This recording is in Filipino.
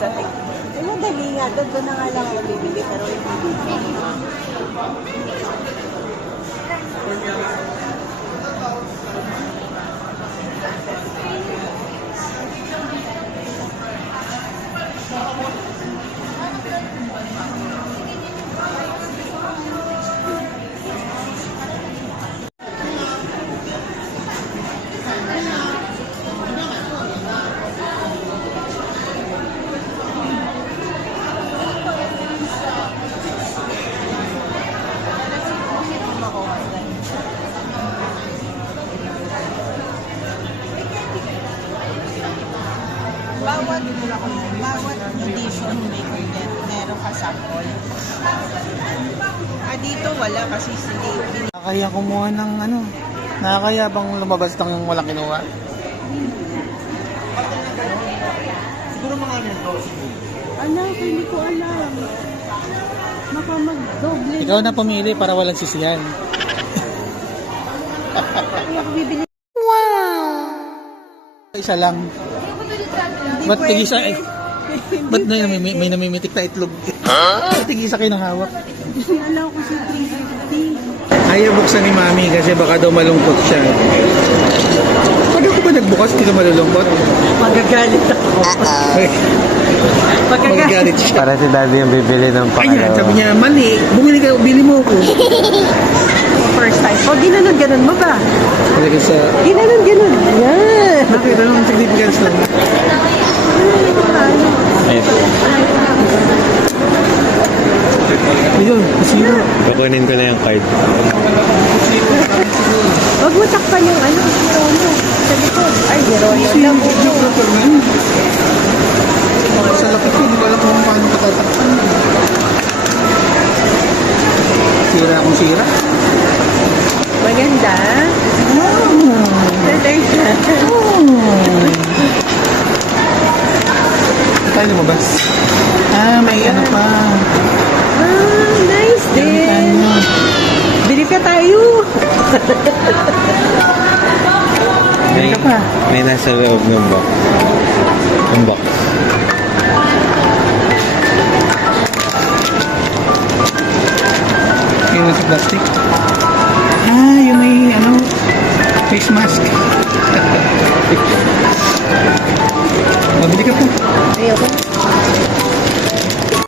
Ay, madali nga. Doon na nga lang ako bibili, pero hindi. Bawat edition may ganyan. Meron ka sample. Dito wala kasi hindi. Nakakaya kumuha ng ano. Nakakaya bang lumabas ng walang kinuha? Siguro mga ano ito. Anak, hindi ko alam. Baka mag-doble. Ikaw na pumili para walang sisiyan. Ay, ako bibili. Isa lang. Ba't tigisa eh? Ba't na may namimitik na itlog? Ba't tigisa kayo ng hawak? Alam ko si 350. Ayaw buksan ni Mami kasi baka daw malungkot siya. Pag ako ba nagbukas, hindi ka malulungkot? Magagalit ako. Magagalit siya. Para si Daddy yung bibili ng pangalawa. Ayan, sabi niya, mali. Bumili ka, bili mo ako. First time. O, ginanon mo ba? Talaga sa... Ginanon. Ayan. Bakit? Anong significance lang? Ayun, kasino. Kukunin ko na yung card. Huwag mo takpan yung ano, Jerono. Sa likod. Ay, Jerono lang. Sa lapit ko, hindi ko alam kung paano katatakpan. Sira akong sira. Maganda. Tayo lumabas. May ano pa. Nice din. Bili ka tayo. Bili ka pa. May nasa loob ng box. Yung box. Yung nasa plastic. Yung may ano, face mask. Mabili ka pa. Ayoko.